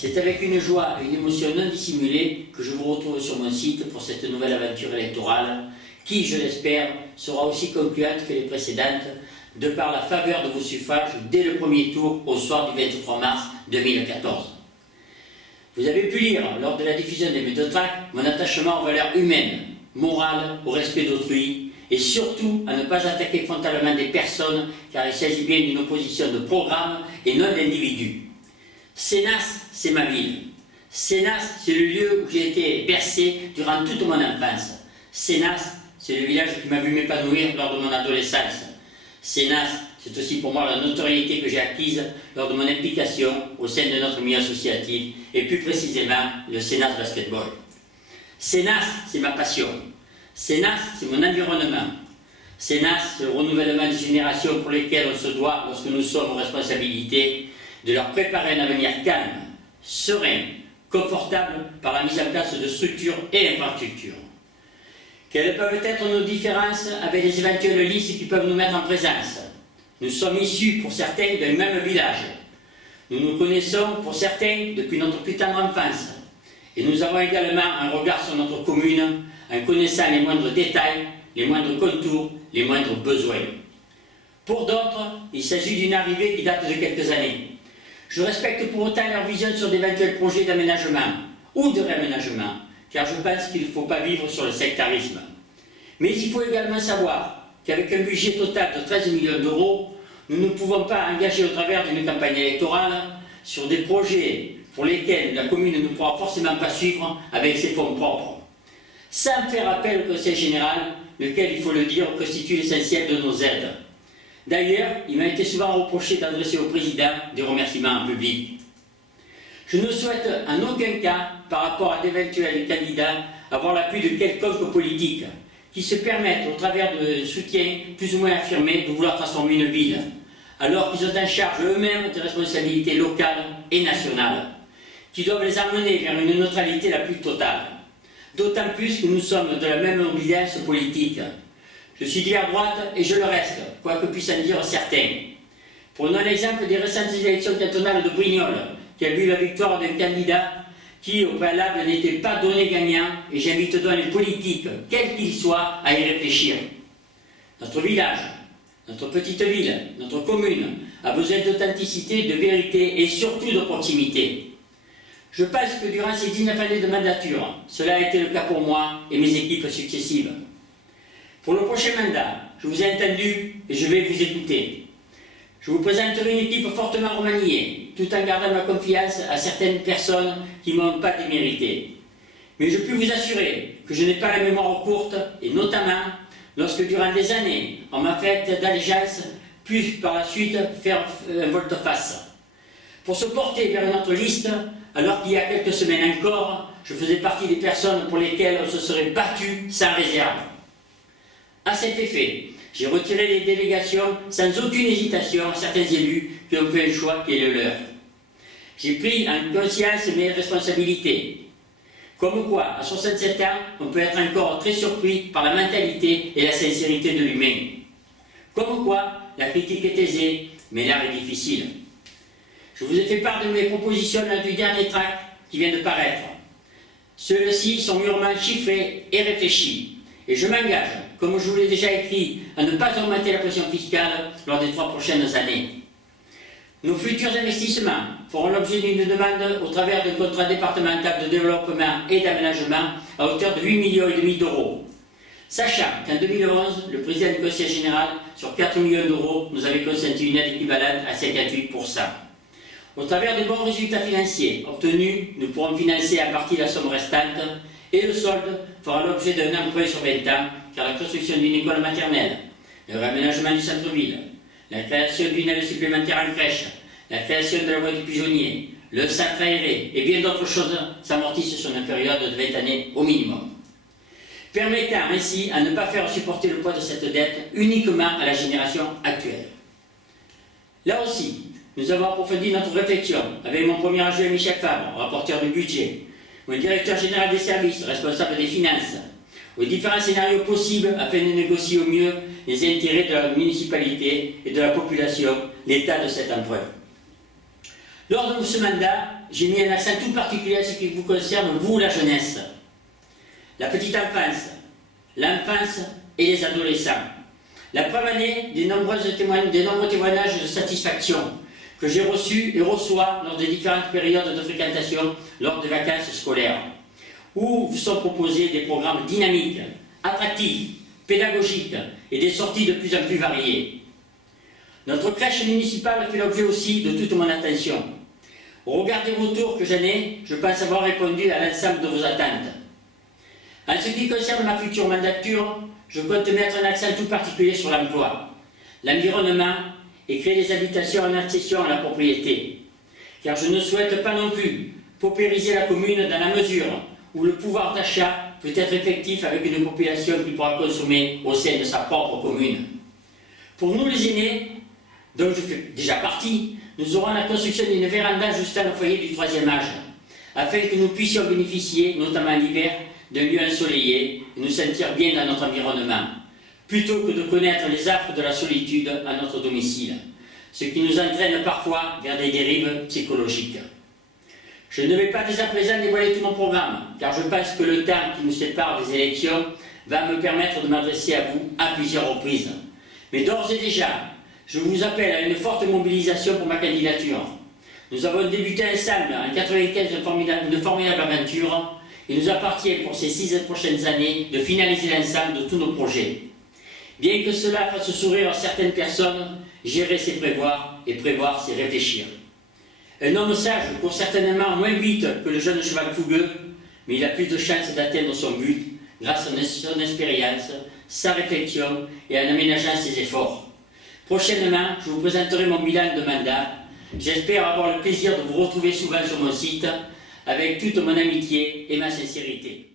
C'est avec une joie et une émotion non dissimulée que je vous retrouve sur mon site pour cette nouvelle aventure électorale qui, je l'espère, sera aussi concluante que les précédentes de par la faveur de vos suffrages dès le premier tour au soir du 23 mars 2014. Vous avez pu lire, lors de la diffusion des méthodes tracts, mon attachement aux valeurs humaines, morales, au respect d'autrui et surtout à ne pas attaquer frontalement des personnes car il s'agit bien d'une opposition de programme et non d'individus. Sénas, c'est ma ville. Sénas, c'est le lieu où j'ai été bercé durant toute mon enfance. Sénas, c'est le village qui m'a vu m'épanouir lors de mon adolescence. Sénas, c'est aussi pour moi la notoriété que j'ai acquise lors de mon implication au sein de notre milieu associatif et plus précisément le Sénas Basketball. Sénas, c'est ma passion. Sénas, c'est mon environnement. Sénas, c'est le renouvellement des générations pour lesquelles on se doit, lorsque nous sommes aux responsabilités, de leur préparer un avenir calme, serein, confortable par la mise en place de structures et infrastructures. Quelles peuvent être nos différences avec les éventuelles listes qui peuvent nous mettre en présence? Nous sommes issus pour certains d'un même village. Nous nous connaissons pour certains depuis notre plus tendre enfance. Et nous avons également un regard sur notre commune en connaissant les moindres détails, les moindres contours, les moindres besoins. Pour d'autres, il s'agit d'une arrivée qui date de quelques années. Je respecte pour autant leur vision sur d'éventuels projets d'aménagement ou de réaménagement, car je pense qu'il ne faut pas vivre sur le sectarisme. Mais il faut également savoir qu'avec un budget total de 13 millions d'euros, nous ne pouvons pas engager au travers d'une campagne électorale sur des projets pour lesquels la commune ne pourra forcément pas suivre avec ses fonds propres. Sans faire appel au Conseil général, lequel, il faut le dire, constitue l'essentiel de nos aides. D'ailleurs, il m'a été souvent reproché d'adresser au président des remerciements en public. Je ne souhaite en aucun cas, par rapport à d'éventuels candidats, avoir l'appui de quelconque politique qui se permettent, au travers de soutiens plus ou moins affirmés, de vouloir transformer une ville, alors qu'ils ont en charge eux-mêmes des responsabilités locales et nationales, qui doivent les amener vers une neutralité la plus totale. D'autant plus que nous sommes de la même ambiance politique. Je suis d'hier droite et je le reste, quoi que puissent en dire certains. Prenons l'exemple des récentes élections cantonales de Brignoles, qui a vu la victoire d'un candidat qui, au préalable, n'était pas donné gagnant, et j'invite donc les politiques, quels qu'ils soient, à y réfléchir. Notre village, notre petite ville, notre commune, a besoin d'authenticité, de vérité et surtout de proximité. Je pense que durant ces 19 années de mandature, cela a été le cas pour moi et mes équipes successives. Pour le prochain mandat, je vous ai entendu et je vais vous écouter. Je vous présenterai une équipe fortement remaniée, tout en gardant ma confiance à certaines personnes qui ne m'ont pas démérité. Mais je puis vous assurer que je n'ai pas la mémoire courte, et notamment lorsque durant des années, on m'a fait d'allégeance, puis par la suite faire un volte-face. Pour se porter vers une autre liste, alors qu'il y a quelques semaines encore, je faisais partie des personnes pour lesquelles on se serait battu sans réserve. À cet effet, j'ai retiré les délégations sans aucune hésitation à certains élus qui ont fait un choix qui est le leur. J'ai pris en conscience mes responsabilités. Comme quoi, à 67 ans, on peut être encore très surpris par la mentalité et la sincérité de l'humain. Comme quoi, la critique est aisée, mais l'art est difficile. Je vous ai fait part de mes propositions lors du dernier tract qui vient de paraître. Ceux-ci sont mûrement chiffrés et réfléchis. Et je m'engage, comme je vous l'ai déjà écrit, à ne pas augmenter la pression fiscale lors des 3 prochaines années. Nos futurs investissements feront l'objet d'une demande au travers d'un contrat départemental de développement et d'aménagement à hauteur de 8,5 millions d'euros. Sachant qu'en 2011, le président du Conseil général, sur 4 millions d'euros, nous avait consenti une aide équivalente à 58%. Au travers des bons résultats financiers obtenus, nous pourrons financer en partie la somme restante et le solde fera l'objet d'un emprunt sur 20 ans, car la construction d'une école maternelle, le réaménagement du centre-ville, la création d'une aile supplémentaire en crèche, la création de la voie du pigeonnier, le centre aéré et bien d'autres choses s'amortissent sur une période de 20 années au minimum. Permettant ainsi à ne pas faire supporter le poids de cette dette uniquement à la génération actuelle. Là aussi, nous avons approfondi notre réflexion avec mon premier adjoint Michel Fabre, rapporteur du budget, mon directeur général des services, responsable des finances, aux différents scénarios possibles afin de négocier au mieux les intérêts de la municipalité et de la population, l'état de cet emprunt. Lors de ce mandat, j'ai mis un accent tout particulier à ce qui vous concerne, vous, la jeunesse. La petite enfance, l'enfance et les adolescents. La preuve en est des nombreux témoignages de satisfaction que j'ai reçus et reçois lors des différentes périodes de fréquentation lors des vacances scolaires, où vous sont proposés des programmes dynamiques, attractifs, pédagogiques et des sorties de plus en plus variées. Notre crèche municipale fait l'objet aussi de toute mon attention. Au regard des retours que j'en ai, je pense avoir répondu à l'ensemble de vos attentes. En ce qui concerne ma future mandature, je compte mettre un accent tout particulier sur l'emploi, l'environnement et créer des habitations en accession à la propriété. Car je ne souhaite pas non plus paupériser la commune dans la mesure où le pouvoir d'achat peut être effectif avec une population qui pourra consommer au sein de sa propre commune. Pour nous les aînés, dont je fais déjà partie, nous aurons la construction d'une véranda juste à le foyer du 3e âge, afin que nous puissions bénéficier, notamment l'hiver, d'un lieu ensoleillé et nous sentir bien dans notre environnement, plutôt que de connaître les affres de la solitude à notre domicile, ce qui nous entraîne parfois vers des dérives psychologiques. Je ne vais pas dès à présent dévoiler tout mon programme, car je pense que le temps qui nous sépare des élections va me permettre de m'adresser à vous à plusieurs reprises. Mais d'ores et déjà, je vous appelle à une forte mobilisation pour ma candidature. Nous avons débuté ensemble en 1995 une formidable aventure. Il nous appartient pour ces 6 prochaines années de finaliser l'ensemble de tous nos projets. Bien que cela fasse sourire certaines personnes, gérer c'est prévoir et prévoir c'est réfléchir. Un homme sage court certainement moins vite que le jeune cheval fougueux, mais il a plus de chances d'atteindre son but grâce à son expérience, sa réflexion et en aménageant ses efforts. Prochainement, je vous présenterai mon bilan de mandat. J'espère avoir le plaisir de vous retrouver souvent sur mon site avec toute mon amitié et ma sincérité.